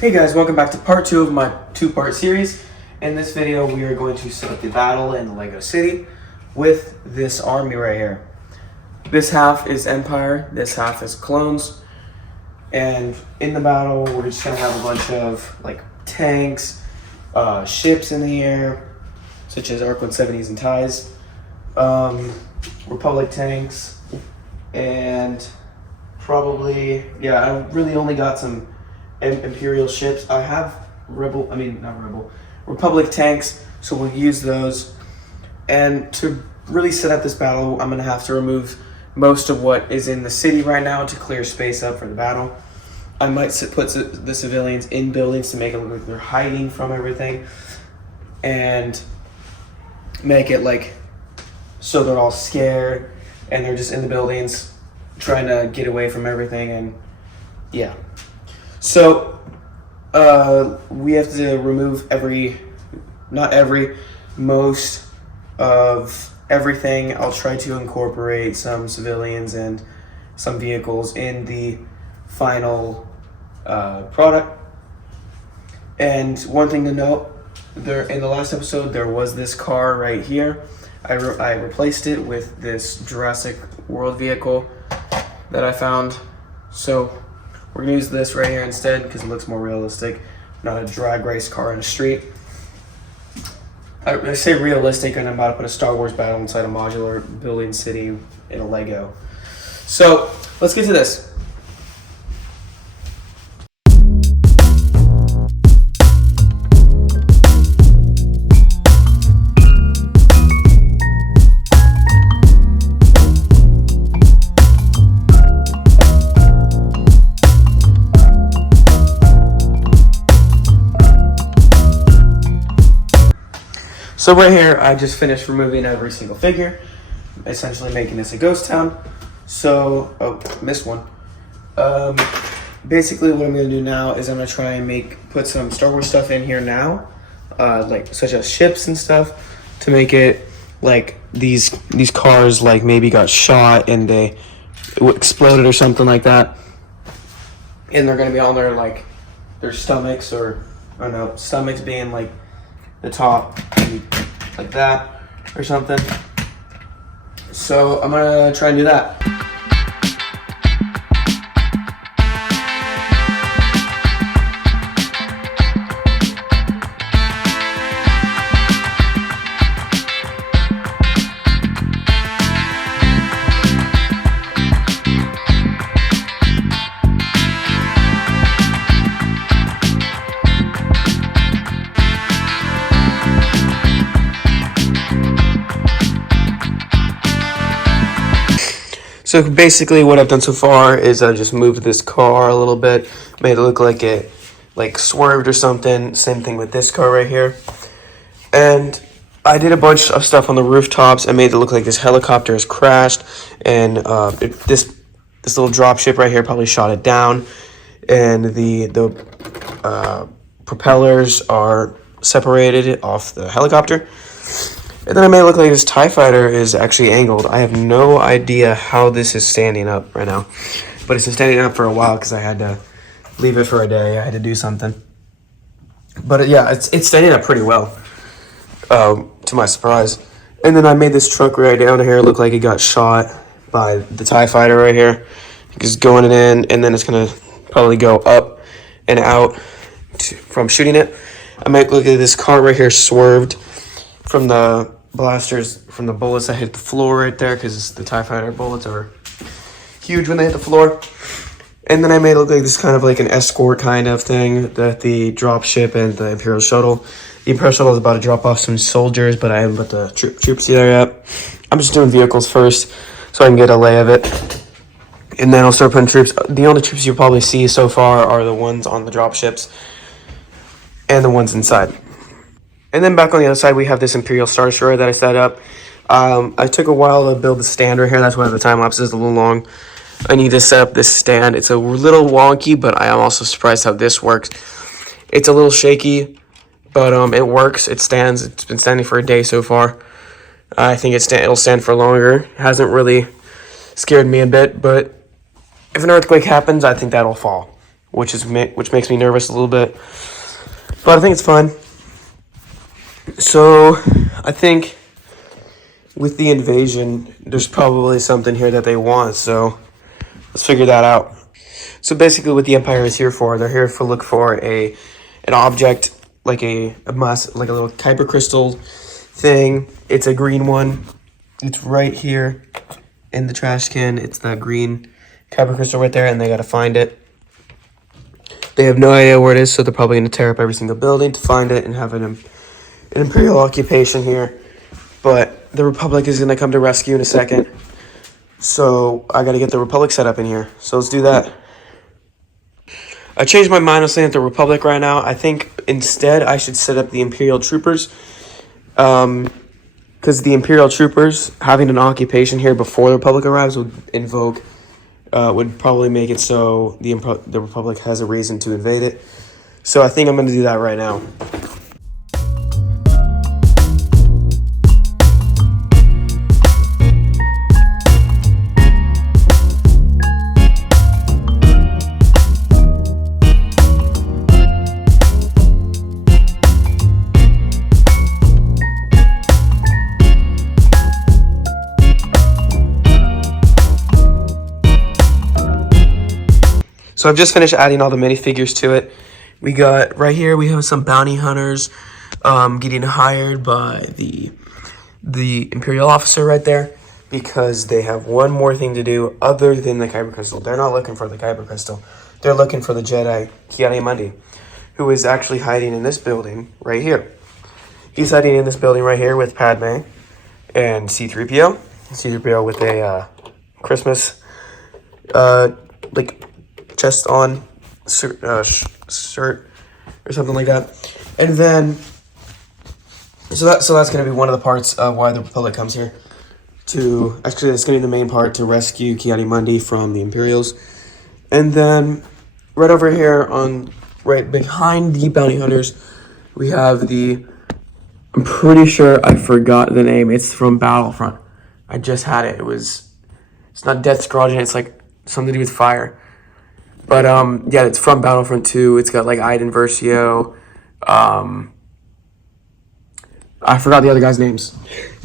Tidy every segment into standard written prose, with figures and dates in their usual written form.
Hey guys, welcome back to part 2 of my two-part series. In this video, we are going to set up the battle in the Lego City with this army right here. This half is Empire, this half is clones. And in the battle, we're just gonna have a bunch of like tanks, ships in the air, such as Arc 170s and TIEs, Republic tanks, and probably, I really only got some Imperial ships. I have Republic tanks, so we'll use those. And to really set up this battle, I'm gonna have to remove most of what is in the city right now to clear space up for the battle. I might put the civilians in buildings to make it look like they're hiding from everything, and make it like so they're all scared and they're just in the buildings trying to get away from everything. And yeah, so we have to remove most of everything. I'll try to incorporate some civilians and some vehicles in the final product. And one thing to note, in the last episode there was this car right here. I replaced it with this Jurassic World vehicle that I found. So we're gonna use this right here instead because it looks more realistic, not a drag race car in the street. I say realistic, and I'm about to put a Star Wars battle inside a modular building city in a Lego. So let's get to this. So right here, I just finished removing every single figure, essentially making this a ghost town. So, missed one. Basically what I'm gonna do now is I'm gonna try and put some Star Wars stuff in here now, like such as ships and stuff, to make it like these cars like maybe got shot and they exploded or something like that. And they're gonna be on their stomachs, or I don't know, stomachs being like the top, like that or something. So I'm gonna try and do that. So basically what I've done so far is I just moved this car a little bit, made it look like it swerved or something. Same thing with this car right here. And I did a bunch of stuff on the rooftops. I made it look like this helicopter has crashed, and this little drop ship right here probably shot it down, and the propellers are separated off the helicopter. And then I made it look like this TIE fighter is actually angled. I have no idea how this is standing up right now, but it's been standing up for a while because I had to leave it for a day. I had to do something. But yeah, it's standing up pretty well, to my surprise. And then I made this truck right down here look like it got shot by the TIE fighter right here. It's going in, and then it's going to probably go up and out from shooting it. I made it look like this car right here swerved from the blasters, from the bullets that hit the floor right there, because the TIE fighter bullets are huge when they hit the floor. And then I made it look like this kind of like an escort kind of thing, that the drop ship and the Imperial shuttle. The Imperial shuttle is about to drop off some soldiers, but I haven't put the troops there yet. I'm just doing vehicles first so I can get a lay of it, and then I'll start putting troops. The only troops you'll probably see so far are the ones on the drop ships and the ones inside. And then back on the other side, we have this Imperial Star Destroyer that I set up. I took a while to build the stand right here. That's why the time lapse is a little long. I need to set up this stand. It's a little wonky, but I am also surprised how this works. It's a little shaky, but it works. It stands. It's been standing for a day so far. I think it'll stand for longer. It hasn't really scared me a bit, but if an earthquake happens, I think that'll fall. which makes me nervous a little bit. But I think it's fun. So I think with the invasion, there's probably something here that they want. So let's figure that out. So basically, what the Empire is here for, they're here to look for an object like a little kyber crystal thing. It's a green one. It's right here in the trash can. It's that green kyber crystal right there, and they gotta find it. They have no idea where it is, so they're probably gonna tear up every single building to find it and have an Imperial occupation here. But the Republic is gonna come to rescue in a second. So I gotta get the Republic set up in here. So let's do that. I changed my mind on staying at the Republic right now. I think instead I should set up the Imperial troopers. Because the Imperial troopers having an occupation here before the Republic arrives would probably make it so the Republic has a reason to invade it. So I think I'm going to do that right now. So I've just finished adding all the minifigures to it. We got, right here, we have some bounty hunters getting hired by the Imperial officer right there, because they have one more thing to do other than the Kyber Crystal. They're not looking for the Kyber Crystal. They're looking for the Jedi, Kiadi-Mundi, who is actually hiding in this building right here. He's hiding in this building right here with Padme and C-3PO. C-3PO with a Christmas, chest on shirt or something like that. And then so that's going to be one of the parts of why the Republic comes here, to actually it's going to be the main part, to rescue Kiadi-Mundi from the Imperials. And then right over here right behind the bounty hunters, we have I'm pretty sure I forgot the name. It's from Battlefront. I just had it. It's not Death Squadron, it's like something to do with fire. But, yeah, it's from Battlefront 2. It's got, Iden Versio. I forgot the other guys' names.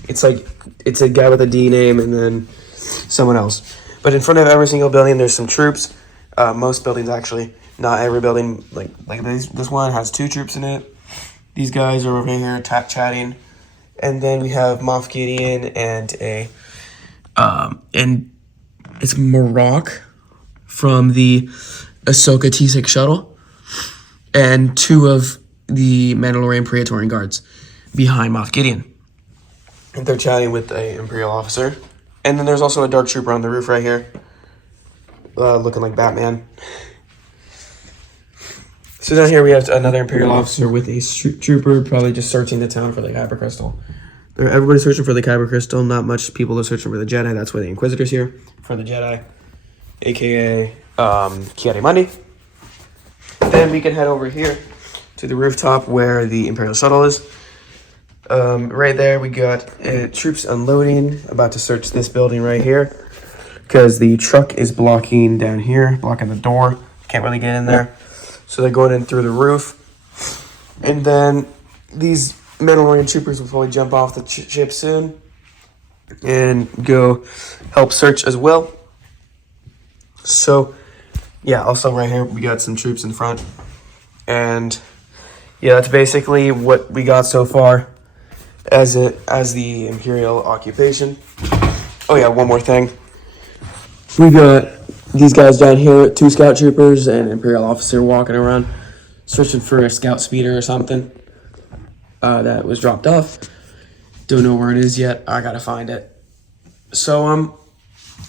It's a guy with a D name and then someone else. But in front of every single building, there's some troops. Most buildings, actually. Not every building. Like this one has 2 troops in it. These guys are over here chatting. And then we have Moff Gideon and and it's Marok from the Ahsoka T6 shuttle, and 2 of the Mandalorian Praetorian guards behind Moff Gideon. And they're chatting with an Imperial officer. And then there's also a dark trooper on the roof right here, looking like Batman. So down here we have another Imperial officer with a trooper, probably just searching the town for the Kyber Crystal. Everybody's searching for the Kyber Crystal. Not much people are searching for the Jedi. That's why the Inquisitor's here, for the Jedi, a.k.a. Kiadi-Mundi. Then we can head over here to the rooftop where the Imperial shuttle is. Right there we got troops unloading, about to search this building right here, because the truck is blocking down here, blocking the door. Can't really get in there. So they're going in through the roof. And then these Mandalorian troopers will probably jump off the ship soon and go help search as well. So, yeah, also right here, we got some troops in front. And, yeah, that's basically what we got so far as the Imperial occupation. Oh, yeah, one more thing. We got these guys down here, 2 scout troopers and an Imperial officer walking around, searching for a scout speeder or something that was dropped off. Don't know where it is yet. I gotta find it. So,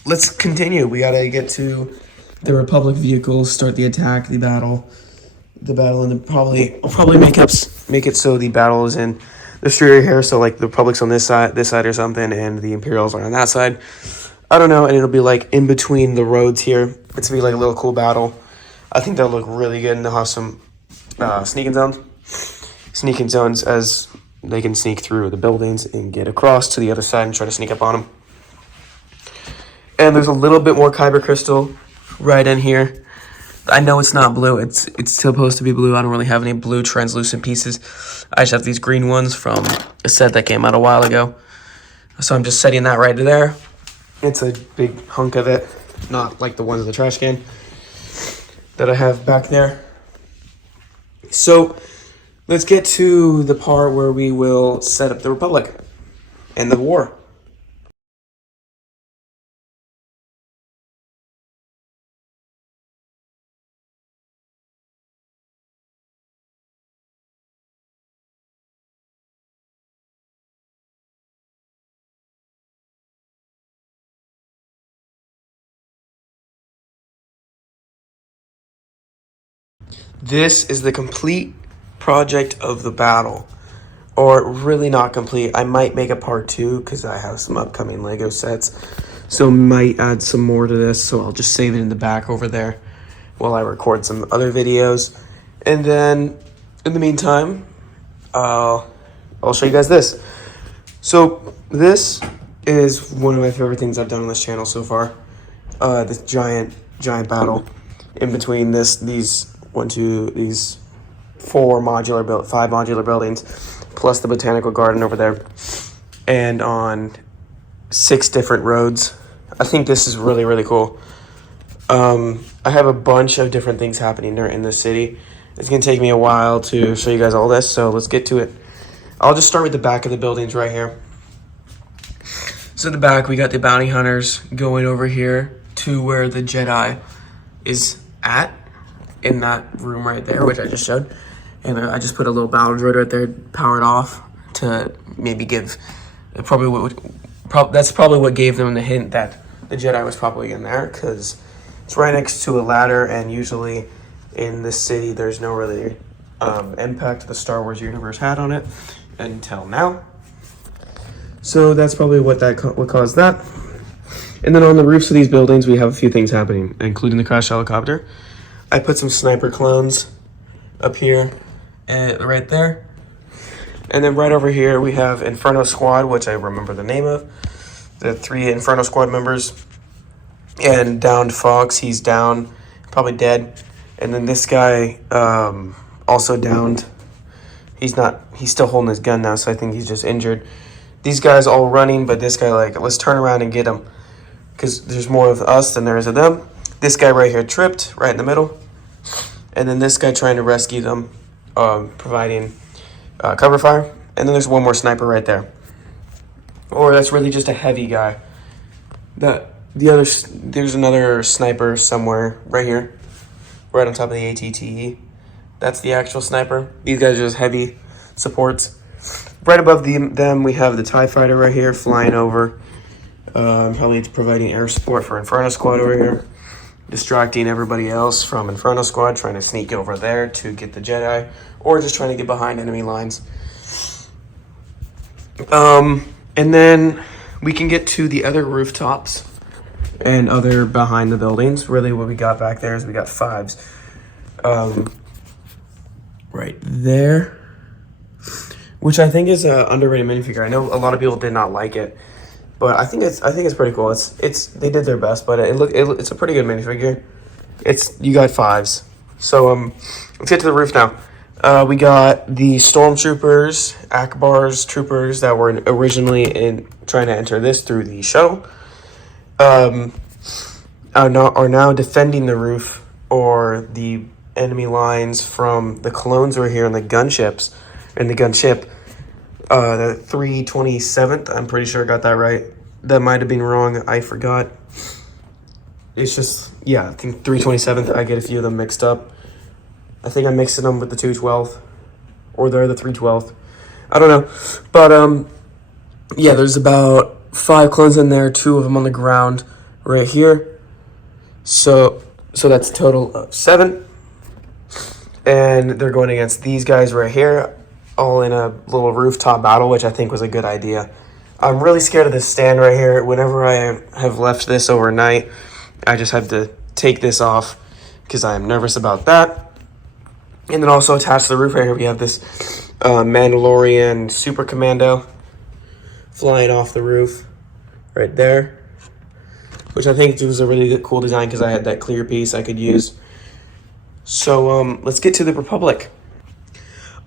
let's continue. We gotta get to the Republic vehicles, start the attack, the battle, and then probably make it so the battle is in the street here. So the Republic's on this side or something, and the Imperials are on that side. I don't know, and it'll be in between the roads here. It's gonna be a little cool battle. I think they'll look really good, and they'll have some sneaking zones as they can sneak through the buildings and get across to the other side and try to sneak up on them. And there's a little bit more Kyber Crystal right in here. I know it's not blue. It's supposed to be blue. I don't really have any blue translucent pieces. I just have these green ones from a set that came out a while ago. So I'm just setting that right there. It's a big hunk of it, not like the ones in the trash can that I have back there. So let's get to the part where we will set up the Republic and the war. This is the complete project of the battle. Or really not complete. I might make a part 2 because I have some upcoming Lego sets. So might add some more to this. So I'll just save it in the back over there while I record some other videos. And then in the meantime, I'll show you guys this. So this is one of my favorite things I've done on this channel so far. This giant battle in between these 5 modular buildings, plus the botanical garden over there, and on 6 different roads. I think this is really, really cool. I have a bunch of different things happening there in the city. It's going to take me a while to show you guys all this, so let's get to it. I'll just start with the back of the buildings right here. So at the back, we got the bounty hunters going over here to where the Jedi is at, in that room right there, which I just showed. And I just put a little battle droid right there, powered off, to maybe give, that's probably what gave them the hint that the Jedi was probably in there, because it's right next to a ladder, and usually in this city there's no really impact the Star Wars universe had on it until now. So that's probably what caused that. And then on the roofs of these buildings we have a few things happening, including the crash helicopter. I put some sniper clones up here and right there. And then right over here we have Inferno Squad, which I remember the name of. The 3 Inferno Squad members. And downed Fox, he's down, probably dead. And then this guy also downed. He's still holding his gun now, so I think he's just injured. These guys all running, but this guy like, let's turn around and get him, because there's more of us than there is of them. This guy right here tripped, right in the middle. And then this guy trying to rescue them, providing cover fire. And then there's one more sniper right there. Or that's really just a heavy guy. There's another sniper somewhere right here, right on top of the ATTE. That's the actual sniper. These guys are just heavy supports. Right above them, we have the TIE fighter right here flying over. Probably providing air support for Inferno Squad over here. Distracting everybody else from Inferno Squad, trying to sneak over there to get the Jedi, or just trying to get behind enemy lines. And then we can get to the other rooftops and other behind the buildings. Really what we got back there is we got 5s. Right there, which I think is an underrated minifigure. I know a lot of people did not like it, but I think it's pretty cool. They did their best, but it's a pretty good minifigure. You got 5s. So let's get to the roof now. We got the stormtroopers, Akbar's troopers that were originally trying to enter this through the shuttle. Are now defending the roof or the enemy lines from the clones who are here in the gunship. The 327th, I'm pretty sure I got that right. That might have been wrong, I forgot. It's just, yeah, I think 327th, I get a few of them mixed up. I think I'm mixing them with the 212th, or they're the 312th. I don't know, but yeah, there's about 5 clones in there, 2 of them on the ground right here. So that's a total of 7. And they're going against these guys right here, all in a little rooftop battle, which I think was a good idea. I'm really scared of this stand right here. Whenever I have left this overnight, I just have to take this off because I am nervous about that. And then also attached to the roof right here, we have this Mandalorian Super Commando flying off the roof right there, which I think was a really cool design because I had that clear piece I could use So let's get to the Republic.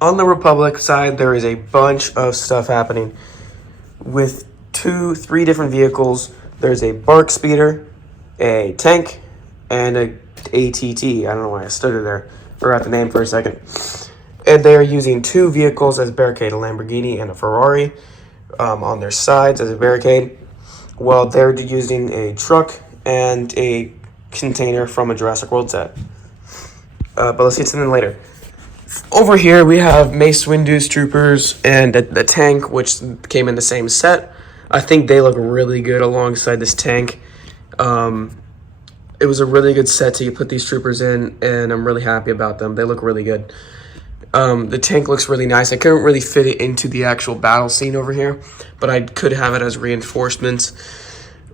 On the Republic side, there is a bunch of stuff happening with 3 different vehicles. There's a bark speeder, a tank, and a ATT. I don't know why I stuttered there. Forgot the name for a second. And they are using 2 vehicles as barricade, a Lamborghini and a Ferrari, on their sides as a barricade, while they're using a truck and a container from a Jurassic World set. But let's get to them later. Over here, we have Mace Windu's troopers and the tank, which came in the same set. I think they look really good alongside this tank. It was a really good set to put these troopers in, and I'm really happy about them. They look really good. The tank looks really nice. I couldn't really fit it into the actual battle scene over here, but I could have it as reinforcements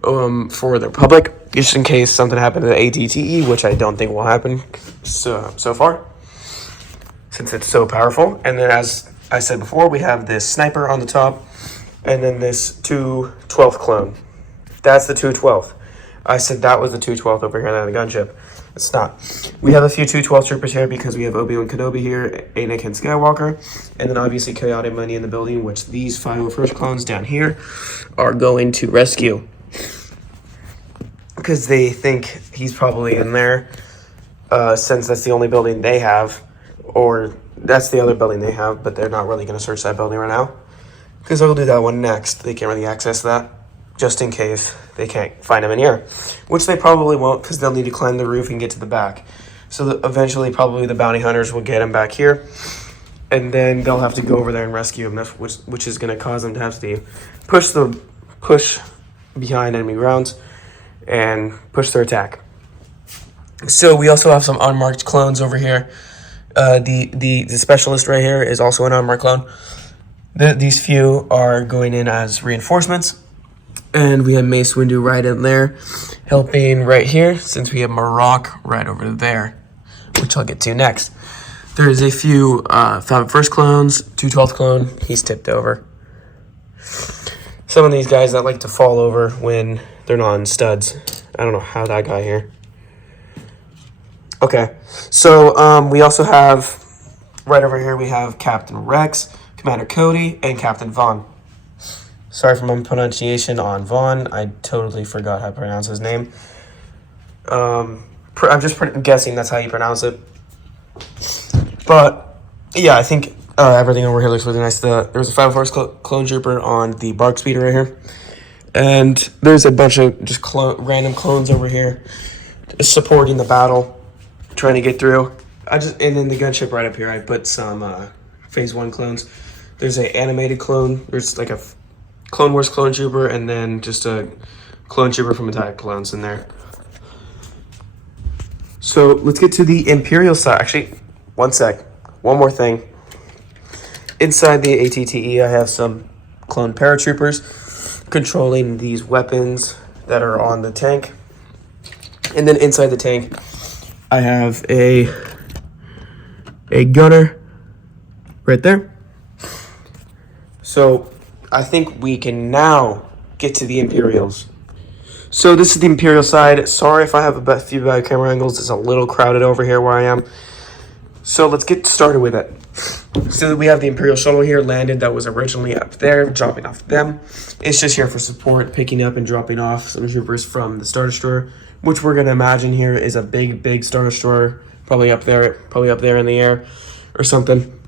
for the Republic, just in case something happened to the ATTE, which I don't think will happen so far, since it's so powerful. And then, as I said before, we have this sniper on the top, and then this 212th clone. That's the 212th. I said that was the 212th over here on the gunship. It's not. We have a few 212 troopers here because we have Obi-Wan Kenobi here, Anakin Skywalker, and then obviously Coyote Money in the building, which these 501st clones down here are going to rescue. Because they think he's probably in there, since that's the only building they have, or that's the other building they have, but they're not really going to search that building right now. Because they'll do that one next. They can't really access that, just in case they can't find him in here, which they probably won't, because they'll need to climb the roof and get to the back. So eventually, probably the bounty hunters will get him back here, and then they'll have to go over there and rescue him, which is going to cause them to have to push behind enemy rounds and push their attack. So we also have some unmarked clones over here. The specialist right here is also an unmarked clone. These few are going in as reinforcements. And we have Mace Windu right in there, helping right here, since we have Marok right over there, which I'll get to next. There is a few First clones, 212th clone, he's tipped over. Some of these guys that like to fall over when they're not on studs. I don't know how that got here. Okay, so we also have, right over here, we have Captain Rex, Commander Cody, and Captain Vaughn. Sorry for my pronunciation on Vaughn. I totally forgot how to pronounce his name. I'm just guessing that's how you pronounce it. But, yeah, I think everything over here looks really nice. There's a 501st clone trooper on the bark speeder right here. And there's a bunch of just random clones over here supporting the battle, trying to get through. And then the gunship right up here, I put some Phase 1 clones. There's an animated clone. There's like a Clone Wars clone trooper, and then just a clone trooper from Attack Clones in there. So let's get to the Imperial side. Actually, one more thing. Inside the ATTE, I have some clone paratroopers controlling these weapons that are on the tank. And then inside the tank, I have a gunner right there. So I think we can now get to the Imperials. So this is the Imperial side. Sorry if I have a few bad camera angles. It's a little crowded over here where I am. So let's get started with it. So we have the Imperial shuttle here landed that was originally up there, dropping off them. It's just here for support, picking up and dropping off some troopers from the Star Destroyer, which we're going to imagine here is a big Star Destroyer, probably up there in the air or something.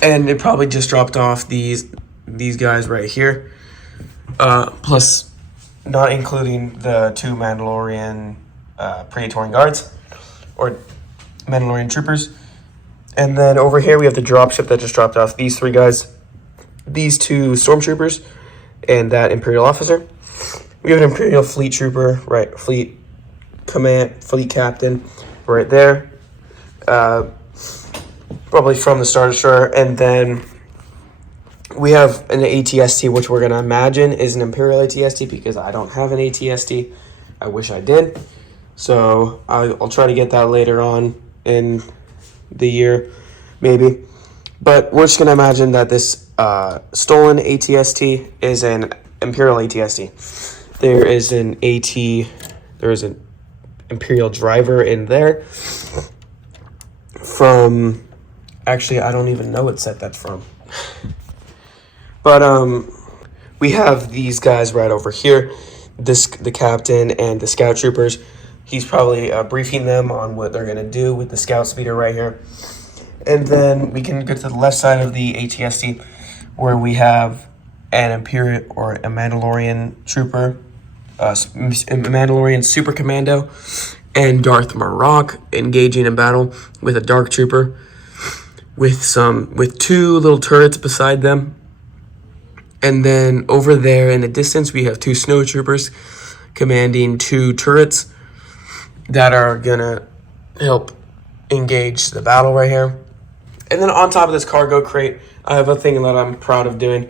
And it probably just dropped off these guys right here, plus not including the 2 Mandalorian Praetorian Guards, or Mandalorian troopers. And then over here we have the dropship that just dropped off these 3 guys, these 2 stormtroopers, and that Imperial officer. We have an Imperial fleet trooper, right, fleet captain right there, probably from the Star Destroyer. And then we have an ATST, which we're going to imagine is an Imperial ATST, because I don't have an ATST. I wish I did. So I'll try to get that later on in the year, maybe. But we're just going to imagine that this stolen ATST is an Imperial ATST. There is an Imperial driver in there. from, actually, I don't even know what set that's from. But we have these guys right over here, the captain and the scout troopers. He's probably briefing them on what they're gonna do with the scout speeder right here. And then we can go to the left side of the ATST, where we have an Imperial or a Mandalorian trooper, a Mandalorian super commando, and Darth Marok engaging in battle with a dark trooper with two little turrets beside them. And then over there in the distance, we have two snow troopers commanding two turrets that are gonna help engage the battle right here. And then on top of this cargo crate, I have a thing that I'm proud of doing.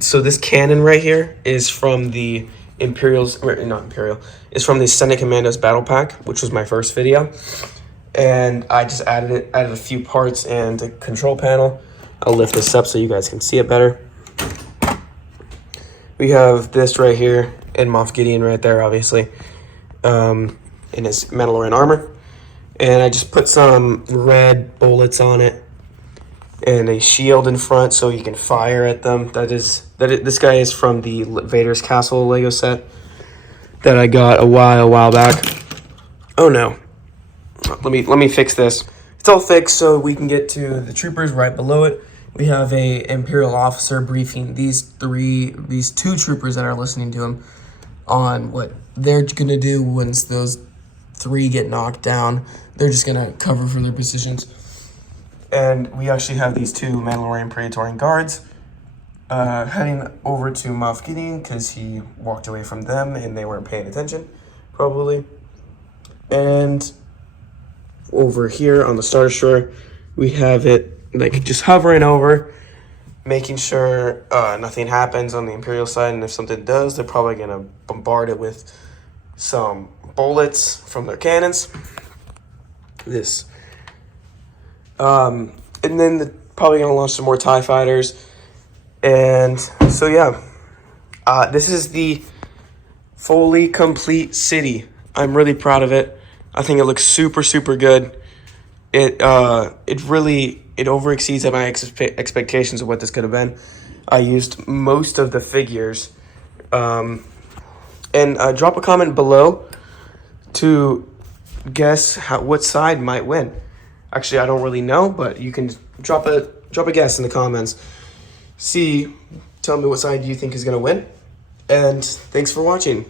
So this cannon right here is from the it's from the Senate Commandos Battle Pack, which was my first video. And I just added a few parts and a control panel. I'll lift this up so you guys can see it better. We have this right here, and Moff Gideon right there, obviously, in his Mandalorian armor. And I just put some red bullets on it and a shield in front so you can fire at them. This guy is from the Vader's Castle Lego set that I got a while back. Oh no. Let me fix this. It's all fixed so we can get to the troopers right below it. We have a Imperial officer briefing these two troopers that are listening to him on what they're gonna do once those three get knocked down. They're just gonna cover for their positions. And we actually have these two Mandalorian Praetorian guards heading over to Moff Gideon because he walked away from them and they weren't paying attention, probably. And over here on the Star Destroyer, we have it like just hovering over, making sure nothing happens on the Imperial side. And if something does, they're probably gonna bombard it with some bullets from their cannons. And then they're probably gonna launch some more TIE fighters. And so yeah, this is the fully complete city. I'm really proud of it. I think it looks super good. It over exceeds my expectations of what this could have been. I used most of the figures. And drop a comment below to guess what side might win. Actually, I don't really know, but you can drop a guess in the comments. Tell me what side you think is gonna win. And thanks for watching.